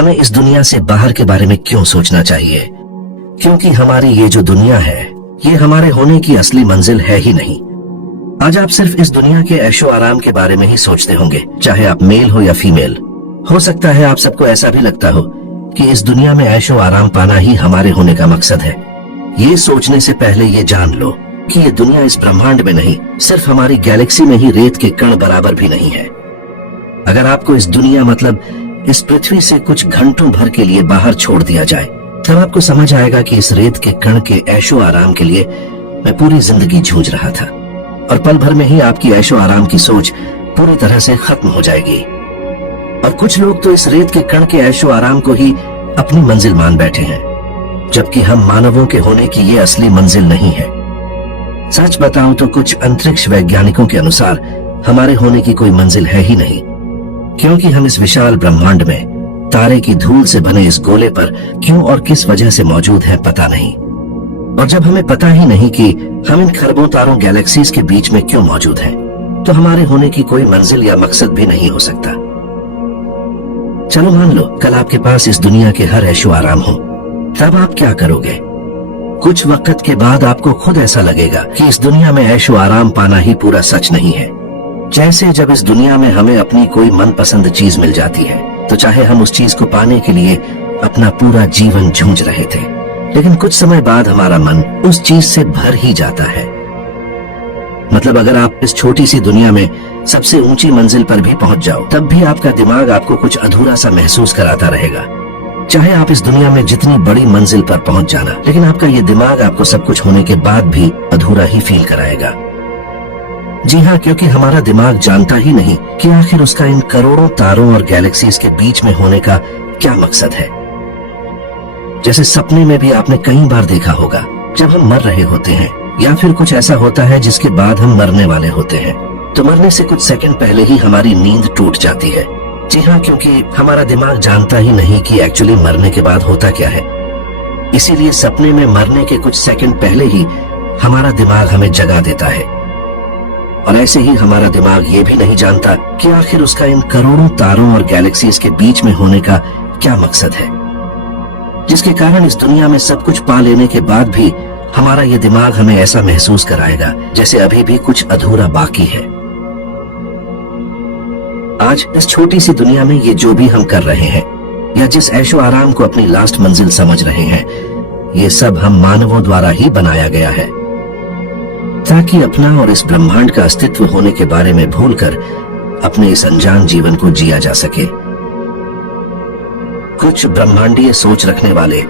हमें इस दुनिया से बाहर के बारे में क्यों सोचना चाहिए? क्योंकि हमारी ये जो दुनिया है, ये हमारे होने की असली मंजिल है ही नहीं। आज आप सिर्फ इस दुनिया के ऐशो आराम के बारे में ही सोचते होंगे, चाहे आप मेल हो या फीमेल। हो सकता है आप सबको ऐसा भी लगता हो कि इस दुनिया में ऐशो आराम पाना ही हमारे होने का मकसद है। ये सोचने से पहले ये जान लो कि ये दुनिया इस ब्रह्मांड में नहीं, सिर्फ हमारी गैलेक्सी में ही रेत के कण बराबर भी नहीं है। अगर आपको इस दुनिया मतलब इस पृथ्वी से कुछ घंटों भर के लिए बाहर छोड़ दिया जाए, तब आपको समझ आएगा कि इस रेत के कण के ऐशो आराम के लिए मैं पूरी जिंदगी जूझ रहा था, और पल भर में ही आपकी ऐशो आराम की सोच पूरी तरह से खत्म हो जाएगी। और कुछ लोग तो इस रेत के कण के ऐशो आराम को ही अपनी मंजिल मान बैठे हैं, जबकि हम मानवों के होने की ये असली मंजिल नहीं है। सच बताऊं तो कुछ अंतरिक्ष वैज्ञानिकों के अनुसार हमारे होने की कोई मंजिल है ही नहीं, क्योंकि हम इस विशाल ब्रह्मांड में तारे की धूल से बने इस गोले पर क्यों और किस वजह से मौजूद है पता नहीं। और जब हमें पता ही नहीं कि हम इन खरबों तारों गैलेक्सीज के बीच में क्यों मौजूद हैं, तो हमारे होने की कोई मंजिल या मकसद भी नहीं हो सकता। चलो मान लो कल आपके पास इस दुनिया के हर ऐशो आराम हो, तब आप क्या करोगे? कुछ वक्त के बाद आपको खुद ऐसा लगेगा कि इस दुनिया में ऐशो आराम पाना ही पूरा सच नहीं है। जैसे जब इस दुनिया में हमें अपनी कोई मनपसंद चीज मिल जाती है, तो चाहे हम उस चीज को पाने के लिए अपना पूरा जीवन जूझ रहे थे, लेकिन कुछ समय बाद हमारा मन उस चीज से भर ही जाता है। मतलब अगर आप इस छोटी सी दुनिया में सबसे ऊंची मंजिल पर भी पहुंच जाओ, तब भी आपका दिमाग आपको कुछ अधूरा सा महसूस कराता रहेगा। चाहे आप इस दुनिया में जितनी बड़ी मंजिल पर पहुंच जाना, लेकिन आपका ये दिमाग आपको सब कुछ होने के बाद भी अधूरा ही फील कराएगा। जी हाँ, क्योंकि हमारा दिमाग जानता ही नहीं कि आखिर उसका इन करोड़ों तारों और गैलेक्सीज के बीच में होने का क्या मकसद है। जैसे सपने में भी आपने कई बार देखा होगा, जब हम मर रहे होते हैं या फिर कुछ ऐसा होता है जिसके बाद हम मरने वाले होते हैं, तो मरने से कुछ सेकंड पहले ही हमारी नींद टूट जाती है। जी हाँ, क्योंकि हमारा दिमाग जानता ही नहीं कि एक्चुअली मरने के बाद होता क्या है। इसीलिए सपने में मरने के कुछ सेकंड पहले ही हमारा दिमाग हमें जगा देता है। और ऐसे ही हमारा दिमाग ये भी नहीं जानता कि आखिर उसका इन करोड़ों तारों और गैलेक्सीज के बीच में होने का क्या मकसद है, जिसके कारण इस दुनिया में सब कुछ पा लेने के बाद भी हमारा ये दिमाग हमें ऐसा महसूस कराएगा जैसे अभी भी कुछ अधूरा बाकी है। आज इस छोटी सी दुनिया में ये जो भी हम कर रहे हैं, या जिस ऐशो आराम को अपनी लास्ट मंजिल समझ रहे हैं, ये सब हम मानवों द्वारा ही बनाया गया है, ताकि अपना और इस ब्रह्मांड का अस्तित्व होने के बारे में भूलकर अपने इस अनजान जीवन को जिया जा सके। कुछ ब्रह्मांडीय सोच रखने वाले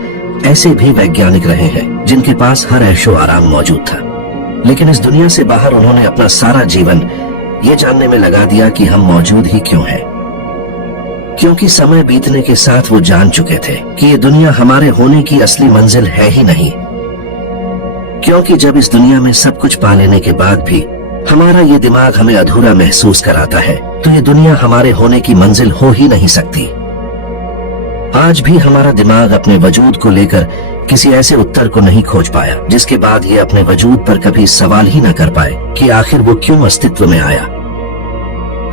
ऐसे भी वैज्ञानिक रहे हैं जिनके पास हर ऐशो आराम मौजूद था, लेकिन इस दुनिया से बाहर उन्होंने अपना सारा जीवन ये जानने में लगा दिया कि हम मौजूद ही क्यों हैं। क्योंकि समय बीतने के साथ वो जान चुके थे कि ये दुनिया हमारे होने की असली मंजिल है ही नहीं। क्योंकि जब इस दुनिया में सब कुछ पा लेने के बाद भी हमारा ये दिमाग हमें अधूरा महसूस कराता है, तो ये दुनिया हमारे होने की मंजिल हो ही नहीं सकती। आज भी हमारा दिमाग अपने वजूद को लेकर किसी ऐसे उत्तर को नहीं खोज पाया जिसके बाद ये अपने वजूद पर कभी सवाल ही न कर पाए कि आखिर वो क्यों अस्तित्व में आया।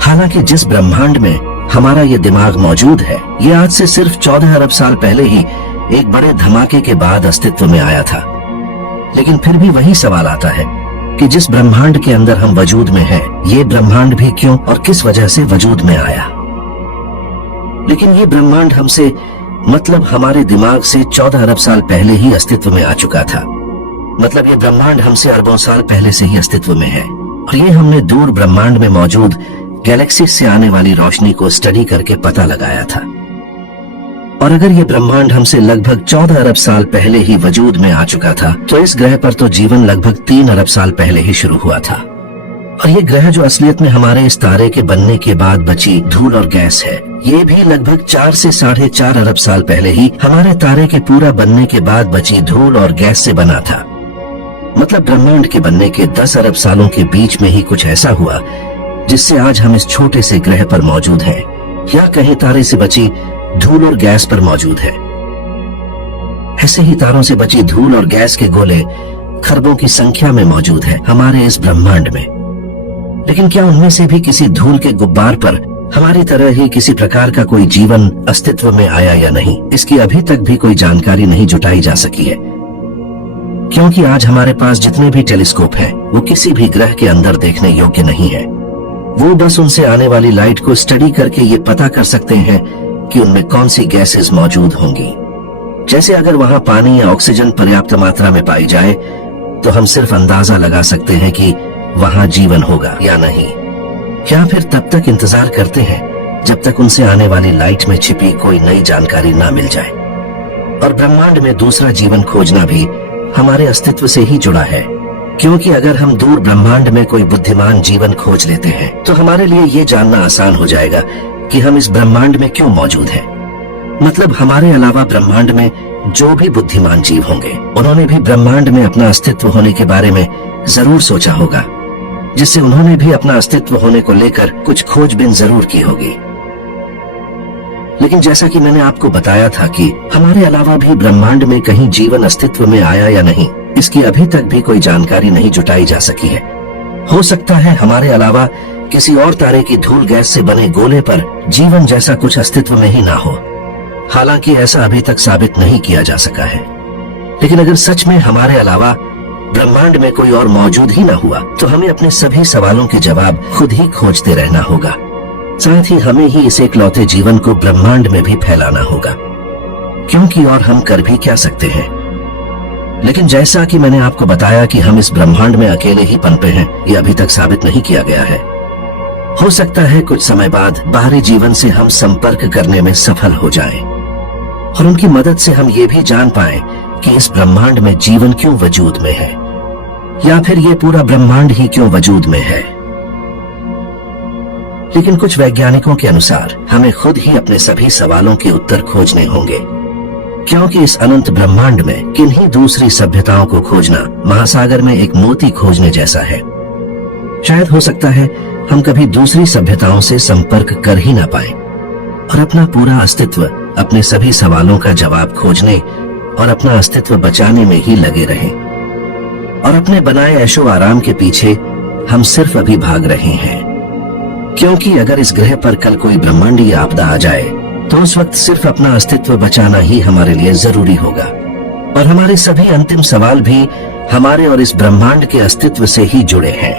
हालांकि जिस ब्रह्मांड में हमारा ये दिमाग मौजूद है, ये आज से सिर्फ 14 अरब साल पहले ही एक बड़े धमाके के बाद अस्तित्व में आया था। लेकिन फिर भी वही सवाल आता है कि जिस ब्रह्मांड के अंदर हम वजूद में हैं, ये ब्रह्मांड भी क्यों और किस वजह से वजूद में आया। लेकिन ये ब्रह्मांड हमसे मतलब हमारे दिमाग से 14 अरब साल पहले ही अस्तित्व में आ चुका था। मतलब ये ब्रह्मांड हमसे अरबों साल पहले से ही अस्तित्व में है, और ये हमने दूर ब्रह्मांड में मौजूद गैलेक्सी से आने वाली रोशनी को स्टडी करके पता लगाया था। और अगर ये ब्रह्मांड हमसे लगभग 14 अरब साल पहले ही वजूद में आ चुका था, तो इस ग्रह पर तो जीवन लगभग 3 अरब साल पहले ही शुरू हुआ था। और ये ग्रह जो असलियत में हमारे इस तारे के बनने के बाद बची धूल और गैस है, ये भी लगभग 4 से 4.5 अरब साल पहले ही हमारे तारे के पूरा बनने के बाद बची धूल और गैस से बना था। मतलब ब्रह्मांड के बनने के 10 अरब सालों के बीच में ही कुछ ऐसा हुआ जिससे आज हम इस छोटे से ग्रह पर मौजूद हैं, या कहीं तारे से बची धूल और गैस पर मौजूद है। ऐसे ही तारों से बची धूल और गैस के गोले खरबों की संख्या में मौजूद है हमारे इस ब्रह्मांड में। लेकिन क्या उनमें से भी किसी धूल के गुब्बार पर हमारी तरह ही किसी प्रकार का कोई जीवन अस्तित्व में आया या नहीं, इसकी अभी तक भी कोई जानकारी नहीं जुटाई जा सकी है। क्योंकि आज हमारे पास जितने भी टेलीस्कोप हैं, वो किसी भी ग्रह के अंदर देखने योग्य नहीं है। वो बस उनसे आने वाली लाइट को स्टडी करके ये पता कर सकते हैं कि उनमें कौन सी गैसेस मौजूद होंगी। जैसे अगर वहां पानी या ऑक्सीजन पर्याप्त मात्रा में पाई जाए तो हम सिर्फ अंदाजा लगा सकते हैं कि वहां जीवन होगा या नहीं, या फिर तब तक इंतजार करते हैं जब तक उनसे आने वाली लाइट में छिपी कोई नई जानकारी ना मिल जाए। और ब्रह्मांड में दूसरा जीवन खोजना भी हमारे अस्तित्व से ही जुड़ा है, क्योंकि अगर हम दूर ब्रह्मांड में कोई बुद्धिमान जीवन खोज लेते हैं तो हमारे लिए ये जानना आसान हो जाएगा कि हम इस ब्रह्मांड में क्यों मौजूद हैं। मतलब हमारे अलावा ब्रह्मांड में जो भी बुद्धिमान जीव होंगे, उन्होंने भी ब्रह्मांड में अपना अस्तित्व होने के बारे में जरूर सोचा होगा, जिससे उन्होंने भी अपना अस्तित्व होने को लेकर कुछ खोजबीन जरूर की होगी। लेकिन जैसा कि मैंने आपको बताया था कि हमारे अलावा भी ब्रह्मांड में कहीं जीवन अस्तित्व में आया या नहीं, इसकी अभी तक भी कोई जानकारी नहीं जुटाई जा सकी है। हो सकता है हमारे अलावा किसी और तारे की धूल गैस से बने गोले पर जीवन जैसा कुछ अस्तित्व में ही ना हो। हालांकि ऐसा अभी तक साबित नहीं किया जा सका है। लेकिन अगर सच में हमारे अलावा ब्रह्मांड में कोई और मौजूद ही ना हुआ तो हमें अपने सभी सवालों के जवाब खुद ही खोजते रहना होगा। साथ ही हमें ही इस एकलौते जीवन को ब्रह्मांड में भी फैलाना होगा, क्योंकि और हम कर भी क्या सकते हैं। लेकिन जैसा कि मैंने आपको बताया कि हम इस ब्रह्मांड में अकेले ही पनपे हैं, ये अभी तक साबित नहीं किया गया है। हो सकता है कुछ समय बाद बाहरी जीवन से हम संपर्क करने में सफल हो जाएं और उनकी मदद से हम ये भी जान पाएं कि इस ब्रह्मांड में जीवन क्यों वजूद में है, या फिर ये पूरा ब्रह्मांड ही क्यों वजूद में है। लेकिन कुछ वैज्ञानिकों के अनुसार हमें खुद ही अपने सभी सवालों के उत्तर खोजने होंगे, क्योंकि इस अनंत ब्रह्मांड में किन्हीं दूसरी सभ्यताओं को खोजना महासागर में एक मोती खोजने जैसा है। शायद हो सकता है हम कभी दूसरी सभ्यताओं से संपर्क कर ही ना पाए और अपना पूरा अस्तित्व अपने सभी सवालों का जवाब खोजने और अपना अस्तित्व बचाने में ही लगे रहें। और अपने बनाए ऐशो आराम के पीछे हम सिर्फ अभी भाग रहे हैं, क्योंकि अगर इस ग्रह पर कल कोई ब्रह्मांडीय आपदा आ जाए तो उस वक्त सिर्फ अपना अस्तित्व बचाना ही हमारे लिए जरूरी होगा। और हमारे सभी अंतिम सवाल भी हमारे और इस ब्रह्मांड के अस्तित्व से ही जुड़े हैं।